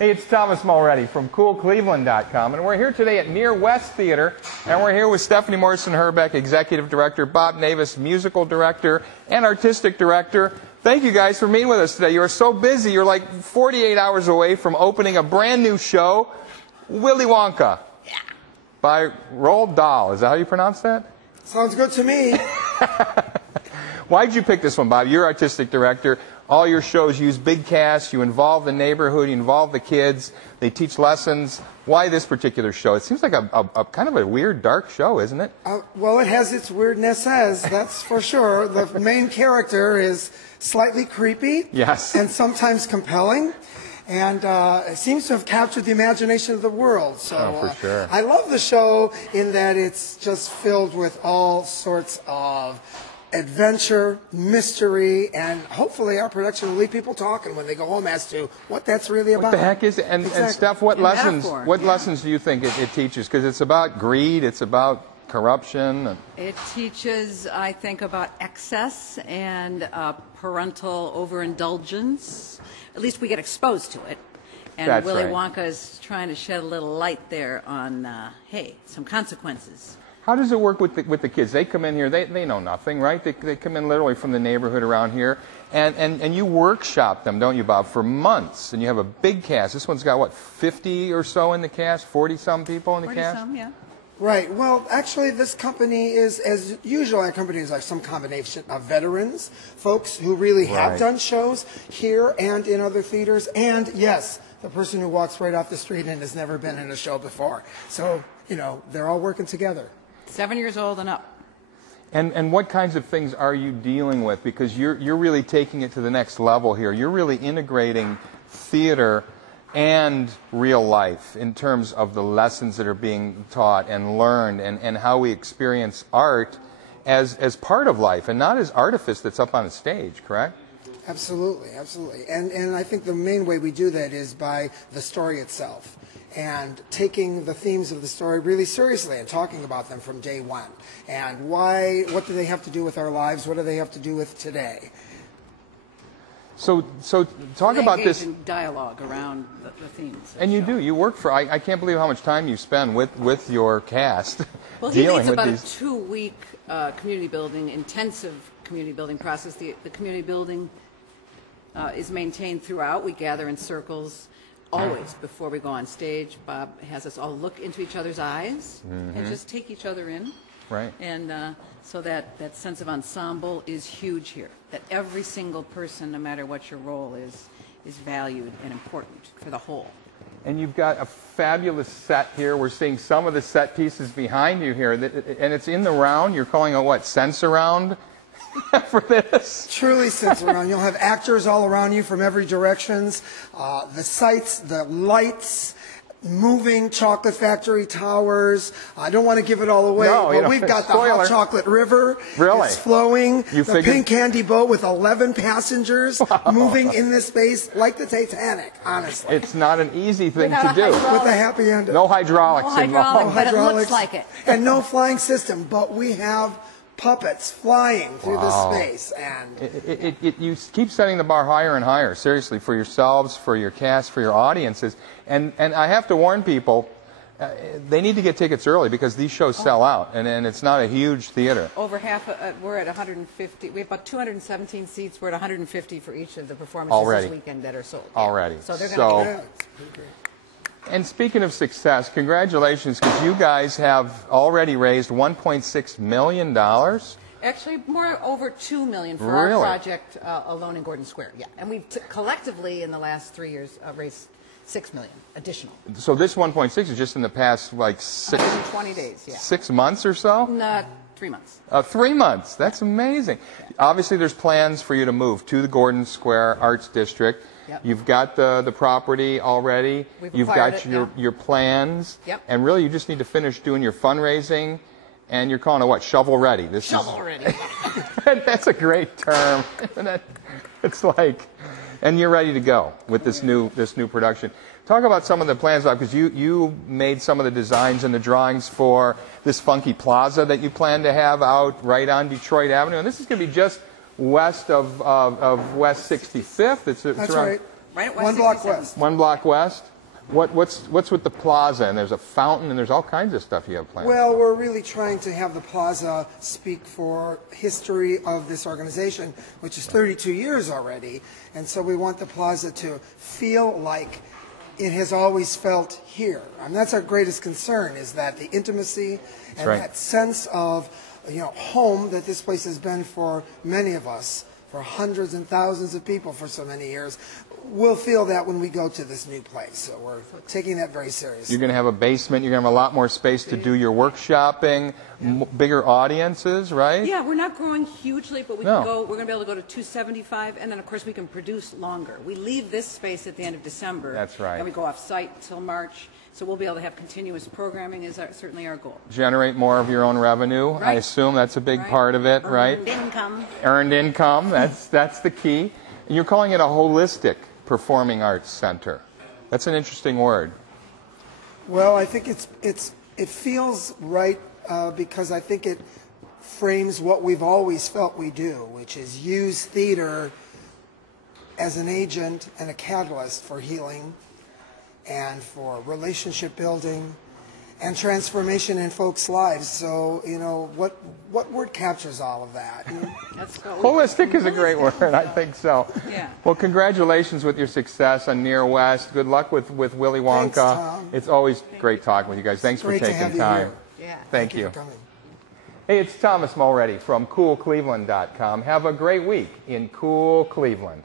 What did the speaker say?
Hey, it's Thomas Mulready from CoolCleveland.com, and we're here today at Near West Theater, and we're here with Stephanie Morrison-Hrbek, Executive Director, Bob Navis, Musical Director, and Artistic Director. Thank you guys for meeting with us today. You are so busy, you're like 48 hours away from opening a brand new show, Willy Wonka, by Roald Dahl. Is that how you pronounce that? Sounds good to me. Why did you pick this one, Bob? You're Artistic Director. All your shows use big casts. You involve the neighborhood. You involve the kids. They teach lessons. Why this particular show? It seems like a kind of a weird, dark show, isn't it? Well, it has its weirdness, that's for sure. The main character is slightly creepy. Yes. And sometimes compelling. And it seems to have captured the imagination of the world. So for sure. I love the show in that it's just filled with all sorts of adventure, mystery, and hopefully our production will leave people talking when they go home as to what that's really about. What the heck is it? And Steph, what lessons? Metaphor. What lessons do you think it teaches? Because it's about greed, it's about corruption. It teaches, I think, about excess and parental overindulgence. At least we get exposed to it. And That's Willy right. Wonka is trying to shed a little light there on, hey, some consequences. How does it work with the kids? They come in here, they know nothing, right? They come in literally from the neighborhood around here, and you workshop them, don't you, Bob, for months, and you have a big cast. This one's got, what, 50 or so in the cast, 40-some people in the cast? 40-some, yeah. Right. Well, actually, this company is, as usual, our company is like some combination of veterans, folks who really have done shows here and in other theaters, and, yes, the person who walks right off the street and has never been in a show before. So, you know, they're all working together. 7 years old and up. And what kinds of things are you dealing with? Because you're really taking it to the next level here. You're really integrating theater and real life in terms of the lessons that are being taught and learned, and how we experience art as part of life and not as artifice that's up on a stage, correct? Absolutely, absolutely. And I think the main way we do that is by the story itself and taking the themes of the story really seriously and talking about them from day one. And what do they have to do with our lives? What do they have to do with today? So talk about this. In dialogue around the themes. And you do. You work for. I can't believe how much time you spend with your cast. Well, he dealing leads with about these. a 2-week community building, intensive community building process. The community building is maintained throughout. We gather in circles always before we go on stage. Bob has us all look into each other's eyes and just take each other in. Right. And so that sense of ensemble is huge here. That every single person, no matter what your role is valued and important for the whole. And you've got a fabulous set here. We're seeing some of the set pieces behind you here. And it's in the round. You're calling it what? Sense around for this? Truly sense around. You'll have actors all around you from every directions. The sights, the lights, moving chocolate factory towers. I don't want to give it all away, but we've got the hot chocolate river. Really? It's flowing. The pink candy boat with 11 passengers moving in this space like the Titanic, honestly. It's not an easy thing Without to do. With a happy ending. No hydraulics involved. No hydraulics, but it looks like it. And no flying system, but we have puppets flying through this space. And you keep setting the bar higher and higher, seriously, for yourselves, for your cast, for your audiences. And I have to warn people, they need to get tickets early because these shows sell out, and it's not a huge theater. Over half, we're at 150. We have about 217 seats. We're at 150 for each of the performances this weekend that are sold. Already. So they're going to get. And speaking of success, congratulations, because you guys have already raised $1.6 million. Actually, over $2 million for our project alone in Gordon Square. Yeah, and we've collectively in the last 3 years raised $6 million additional. So this 1.6 is just in the past like 120 days. Yeah. 6 months or so. 3 months. 3 months. That's amazing. Yeah. Obviously, there's plans for you to move to the Gordon Square Arts District. Yep. You've got the property already. You've got your plans. Yep. And really, you just need to finish doing your fundraising. And you're calling it what? Shovel ready. Shovel ready. That's a great term. It's like, and you're ready to go with this new production. Talk about some of the plans, because you made some of the designs and the drawings for this funky plaza that you plan to have out right on Detroit Avenue. And this is going to be just west of West 65th. It's That's right. Right at West 1 block 67th. west. 1 block west? What's with the Plaza? And there's a fountain and there's all kinds of stuff you have planned. Well, we're really trying to have the Plaza speak for history of this organization, which is 32 years already. And so we want the Plaza to feel like it has always felt here. And that's our greatest concern, is that the intimacy and right. that sense of home that this place has been for many of us, for hundreds and thousands of people for so many years. We'll feel that when we go to this new place. So we're taking that very seriously. You're going to have a basement. You're going to have a lot more space to do your workshopping, bigger audiences, right? Yeah, we're not growing hugely, but we can go. We're going to be able to go to 275, and then of course we can produce longer. We leave this space at the end of December. That's right. And we go off site until March. So we'll be able to have continuous programming is certainly our goal. Generate more of your own revenue. Right. I assume that's a big part of it, right? Earned income. Earned income. That's the key. And you're calling it a holistic performing arts center. That's an interesting word. Well, I think it feels right because I think it frames what we've always felt we do, which is use theater as an agent and a catalyst for healing and for relationship building and transformation in folks' lives. So, what word captures all of that? That's what Holistic is a great word. I think so. Yeah. Well, congratulations with your success on Near West. Good luck with Willy Wonka. Thanks, Tom. It's always great talking with you guys. Thanks for Great to taking have you time. here. Yeah. Thank you. for coming. Hey, it's Thomas Mulready from CoolCleveland.com. Have a great week in cool Cleveland.